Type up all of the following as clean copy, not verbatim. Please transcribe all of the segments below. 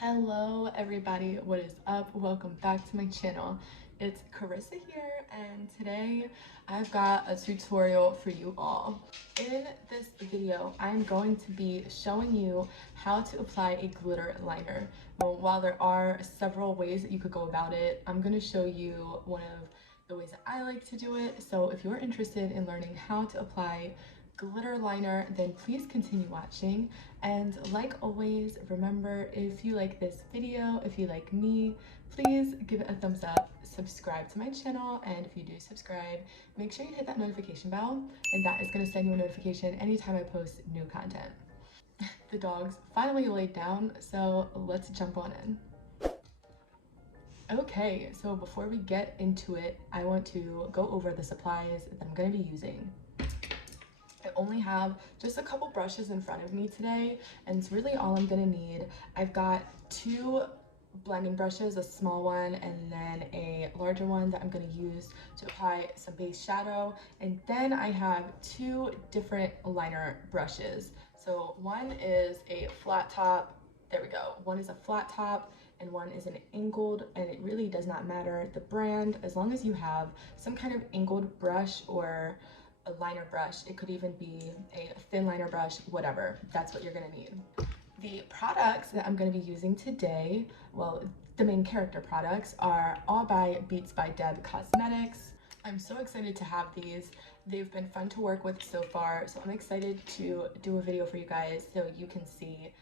Hello everybody, what is up? Welcome back to my channel. It's Carissa here, and today I've got a tutorial for you all. In this video, I'm going to be showing you how to apply a glitter liner. While there are several ways that you could go about it, I'm going to show you one of the ways that I like to do it. So if you're interested in learning how to apply glitter liner, then please continue watching. And like always, remember, if you like this video, if you like me, please give it a thumbs up, subscribe to my channel, and if you do subscribe, make sure you hit that notification bell, and that is going to send you a notification anytime I post new content. The dogs finally laid down, so let's jump on in. Okay, so before we get into it, I want to go over the supplies that I'm going to be using. I only have just a couple brushes in front of me today, and it's really all I'm gonna need. I've got two blending brushes, a small one and then a larger one that I'm gonna use to apply some base shadow. And then I have two different liner brushes. So one is a flat top, there we go. One is a flat top and one is an angled, and it really does not matter the brand, as long as you have some kind of angled brush or a liner brush. It could even be a thin liner brush, whatever. That's what you're gonna need. The products that I'm gonna be using today, well, the main character products, are all by BeatsByDeb Cosmetics. I'm so excited to have these. They've been fun to work with so far, so I'm excited to do a video for you guys so you can see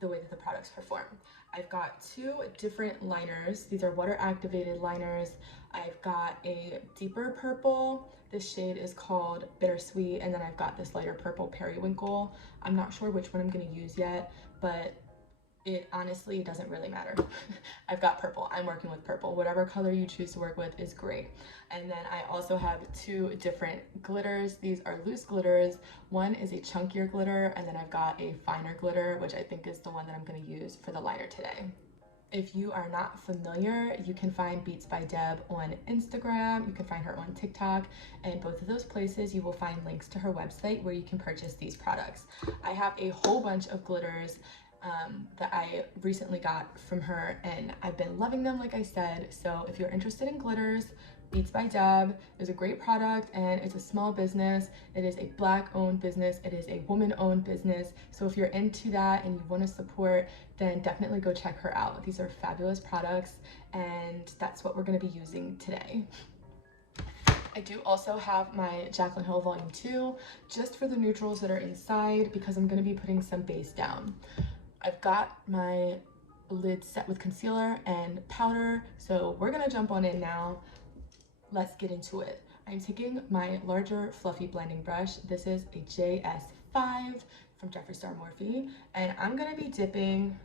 the way that the products perform. I've got two different liners. These are water activated liners. I've got a deeper purple. This shade is called Bittersweet, and then I've got this lighter purple Periwinkle. I'm not sure which one I'm gonna use yet, but it honestly doesn't really matter. I've got purple, I'm working with purple. Whatever color you choose to work with is great. And then I also have two different glitters. These are loose glitters. One is a chunkier glitter, and then I've got a finer glitter, which I think is the one that I'm gonna use for the liner today. If you are not familiar, you can find BeatsByDeb on Instagram, you can find her on TikTok, and both of those places you will find links to her website where you can purchase these products. I have a whole bunch of glitters that I recently got from her, and I've been loving them, like I said. So if you're interested in glitters, BeatsByDeb is a great product, and it's a small business. It is a Black owned business. It is a woman owned business. So if you're into that and you want to support, then definitely go check her out. These are fabulous products, and that's what we're going to be using today. I do also have my Jaclyn Hill Volume 2 just for the neutrals that are inside, because I'm going to be putting some base down. I've got my lid set with concealer and powder, so we're gonna jump on in now. Let's get into it. I'm taking my larger fluffy blending brush. This is a JS5 from Jeffree Star Morphe, and I'm gonna be dipping,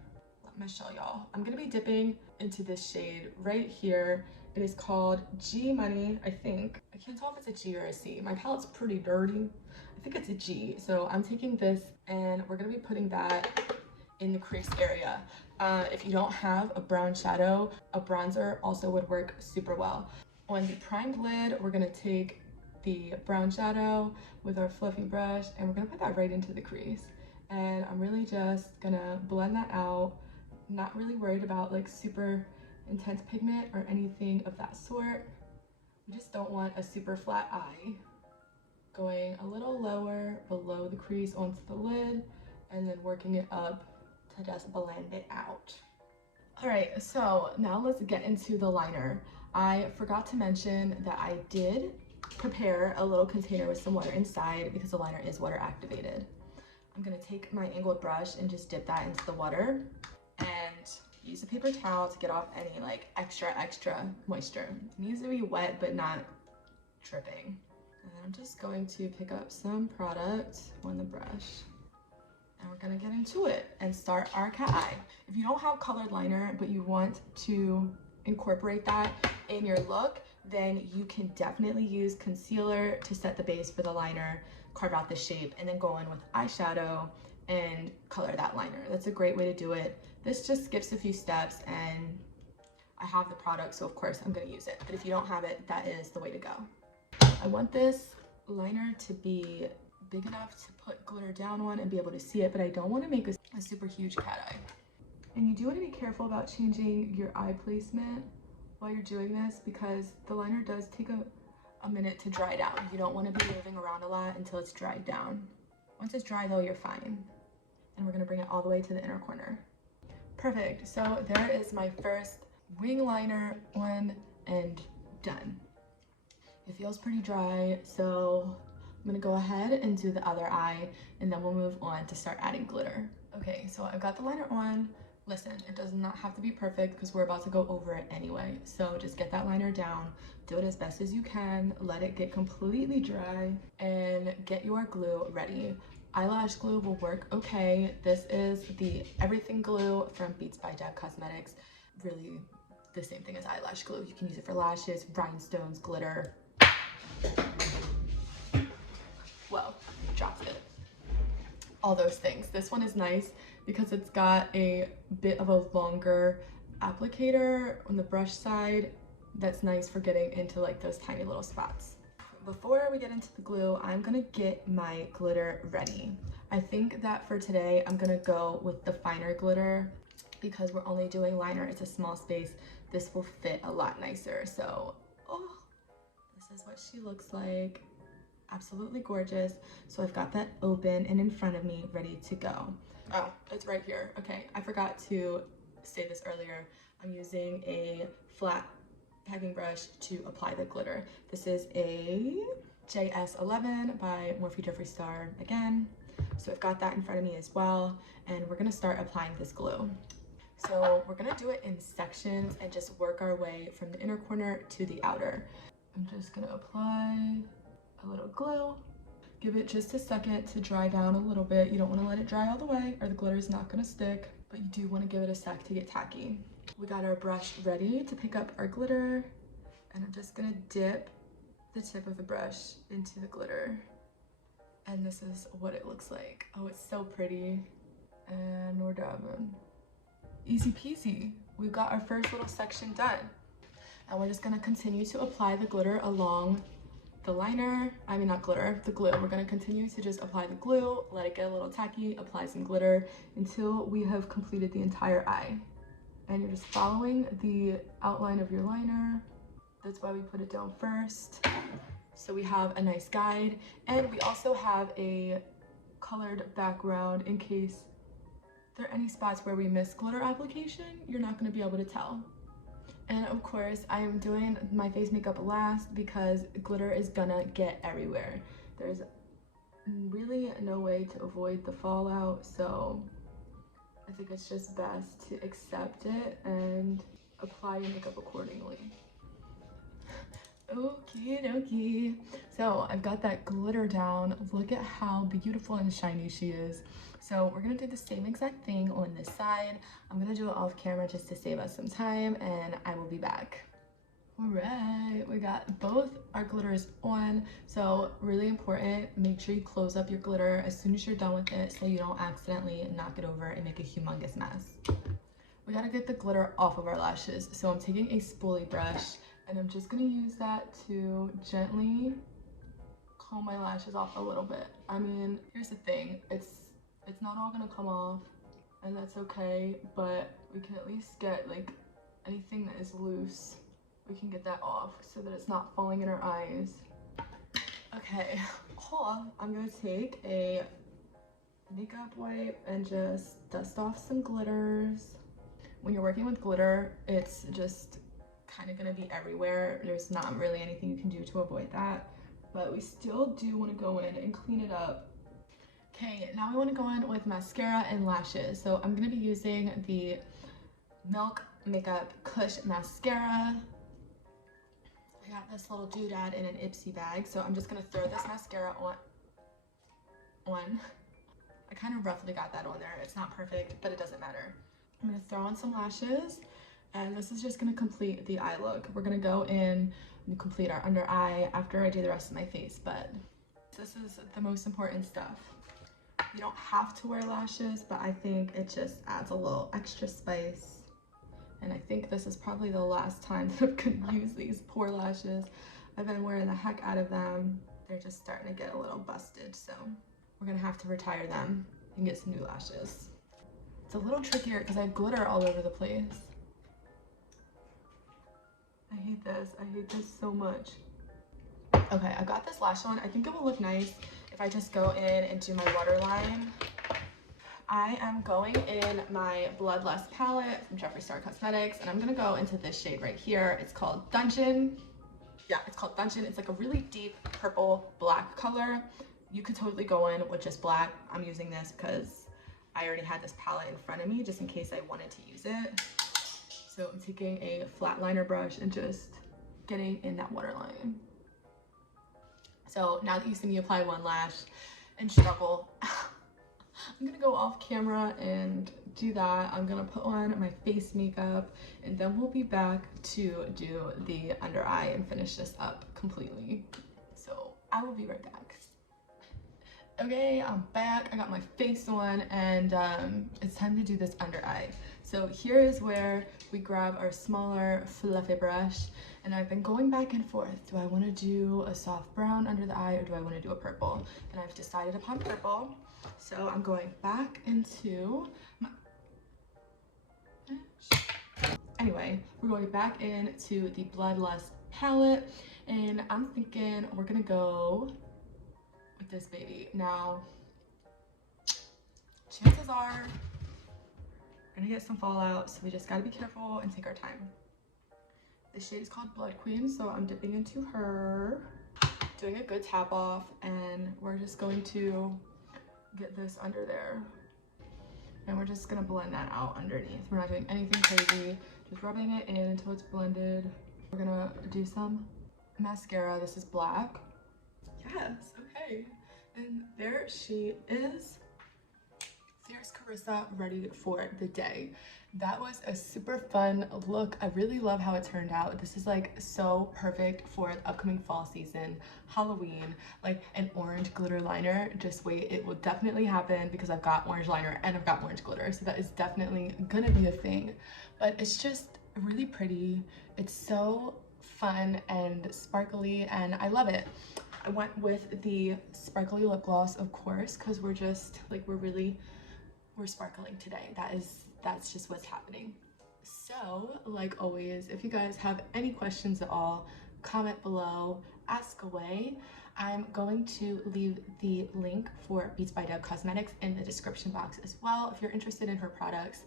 let me show y'all. I'm gonna be dipping into this shade right here. It is called G Money, I think. I can't tell if it's a G or a C. My palette's pretty dirty. I think it's a G. So I'm taking this, and we're gonna be putting that in the crease area. If you don't have a brown shadow, a bronzer also would work super well. On the primed lid, we're gonna take the brown shadow with our fluffy brush, and we're gonna put that right into the crease. And I'm really just gonna blend that out. Not really worried about like super intense pigment or anything of that sort. We just don't want a super flat eye. Going a little lower below the crease onto the lid, and then working it up to just blend it out. All right, so now let's get into the liner. I forgot to mention that I did prepare a little container with some water inside, because the liner is water activated. I'm gonna take my angled brush and just dip that into the water and use a paper towel to get off any like extra moisture. It needs to be wet but not dripping. And I'm just going to pick up some product on the brush, and we're gonna get into it and start our cat eye. If you don't have colored liner but you want to incorporate that in your look, then you can definitely use concealer to set the base for the liner, carve out the shape, and then go in with eyeshadow and color that liner. That's a great way to do it. This just skips a few steps, and I have the product, so of course I'm gonna use it. But if you don't have it, that is the way to go. I want this liner to be big enough to put glitter down on and be able to see it, but I don't want to make a super huge cat eye. And you do want to be careful about changing your eye placement while you're doing this because the liner does take a minute to dry down. You don't want to be moving around a lot until it's dried down. Once it's dry though, you're fine. And we're going to bring it all the way to the inner corner. Perfect. So there is my first wing liner on and done. It feels pretty dry, so I'm gonna go ahead and do the other eye and then we'll move on to start adding glitter. Okay, so I've got the liner on. Listen, it does not have to be perfect because we're about to go over it anyway. So just get that liner down, do it as best as you can, let it get completely dry, and get your glue ready. Eyelash glue will work okay. This is the everything glue from BeatsByDeb Cosmetics. Really the same thing as eyelash glue. You can use it for lashes, rhinestones, glitter. Well, dropped it. All those things. This one is nice because it's got a bit of a longer applicator on the brush side that's nice for getting into like those tiny little spots. Before we get into the glue, I'm gonna get my glitter ready. I think that for today, I'm gonna go with the finer glitter because we're only doing liner. It's a small space. This will fit a lot nicer. So, oh, this is what she looks like. Absolutely gorgeous. So I've got that open and in front of me, ready to go. Oh, it's right here. Okay, I forgot to say this earlier. I'm using a flat packing brush to apply the glitter. This is a JS11 by Morphe Jeffree Star again. So I've got that in front of me as well. And we're gonna start applying this glue. So we're gonna do it in sections and just work our way from the inner corner to the outer. I'm just gonna apply a little glue. Give it just a second to dry down a little bit. You don't wanna let it dry all the way or the glitter is not gonna stick, but you do wanna give it a sec to get tacky. We got our brush ready to pick up our glitter, and I'm just gonna dip the tip of the brush into the glitter. And this is what it looks like. Oh, it's so pretty. And we're done. Easy peasy. We've got our first little section done. And we're just gonna continue to apply the glitter along the liner. I mean, not glitter, the glue. We're gonna continue to just apply the glue, let it get a little tacky, apply some glitter until we have completed the entire eye. And you're just following the outline of your liner. That's why we put it down first. So we have a nice guide, and we also have a colored background in case there are any spots where we miss glitter application, you're not gonna be able to tell. And of course, I am doing my face makeup last because glitter is gonna get everywhere. There's really no way to avoid the fallout, so I think it's just best to accept it and apply your makeup accordingly. Okie dokie. So I've got that glitter down. Look at how beautiful and shiny she is. So we're gonna do the same exact thing on this side. I'm gonna do it off camera just to save us some time, and I will be back. All right, we got both our glitters on. So really important, make sure you close up your glitter as soon as you're done with it so you don't accidentally knock it over and make a humongous mess. We gotta get the glitter off of our lashes. So I'm taking a spoolie brush and I'm just gonna use that to gently comb my lashes off a little bit. I mean, here's the thing, it's not all gonna come off, and that's okay, but we can at least get like anything that is loose, we can get that off so that it's not falling in our eyes. Okay, hold on. I'm gonna take a makeup wipe and just dust off some glitters. When you're working with glitter, it's just kind of gonna be everywhere. There's not really anything you can do to avoid that, but we still do want to go in and clean it up. Okay, now we want to go in with mascara and lashes. So I'm gonna be using the Milk Makeup Kush Mascara. I got this little doodad in an Ipsy bag, so I'm just gonna throw this mascara on. I kind of roughly got that on there. It's not perfect, but it doesn't matter. I'm gonna throw on some lashes, and this is just gonna complete the eye look. We're gonna go in and complete our under eye after I do the rest of my face, but this is the most important stuff. You don't have to wear lashes, but I think it just adds a little extra spice. And I think this is probably the last time that I'm gonna use these poor lashes. I've been wearing the heck out of them. They're just starting to get a little busted, so we're gonna have to retire them and get some new lashes. It's a little trickier because I have glitter all over the place. I hate this. I hate this so much. Okay, I got this lash on. I think it will look nice if I just go in and do my waterline. I am going in my Bloodlust palette from Jeffree Star Cosmetics, and I'm gonna go into this shade right here. It's called Dungeon. Yeah, it's called Dungeon. It's like a really deep purple black color. You could totally go in with just black. I'm using this because I already had this palette in front of me just in case I wanted to use it. So I'm taking a flat liner brush and just getting in that waterline. So now that you see me apply one lash and struggle, I'm gonna go off camera and do that. I'm gonna put on my face makeup and then we'll be back to do the under eye and finish this up completely. So I will be right back. Okay, I'm back. I got my face on and it's time to do this under eye. So here is where we grab our smaller fluffy brush, and I've been going back and forth. Do I want to do a soft brown under the eye or do I want to do a purple? And I've decided upon purple. So I'm going back into my... Anyway, we're going back into the Bloodlust palette, and I'm thinking we're gonna go with this baby. Now, chances are we're gonna get some fallout, so we just gotta be careful and take our time. The shade is called Blood Queen, so I'm dipping into her, doing a good tap off, and we're just going to get this under there. And we're just gonna blend that out underneath. We're not doing anything crazy, just rubbing it in until it's blended. We're gonna do some mascara. This is black. Yes, okay. And there she is. There's Carissa ready for the day. That was a super fun look. I really love how it turned out. This is like so perfect for the upcoming fall season, Halloween, like an orange glitter liner. Just wait, it will definitely happen because I've got orange liner and I've got orange glitter. So that is definitely gonna be a thing, but it's just really pretty. It's so fun and sparkly and I love it. I went with the sparkly lip gloss, of course, because we're just like, we're sparkling today. That's just what's happening. So like always, if you guys have any questions at all, comment below, ask away. I'm going to leave the link for BeatsByDeb Cosmetics in the description box as well if you're interested in her products.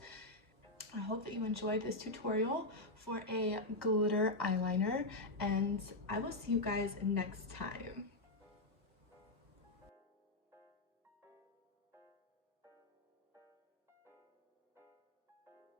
I hope that you enjoyed this tutorial for a glitter eyeliner, and I will see you guys next time.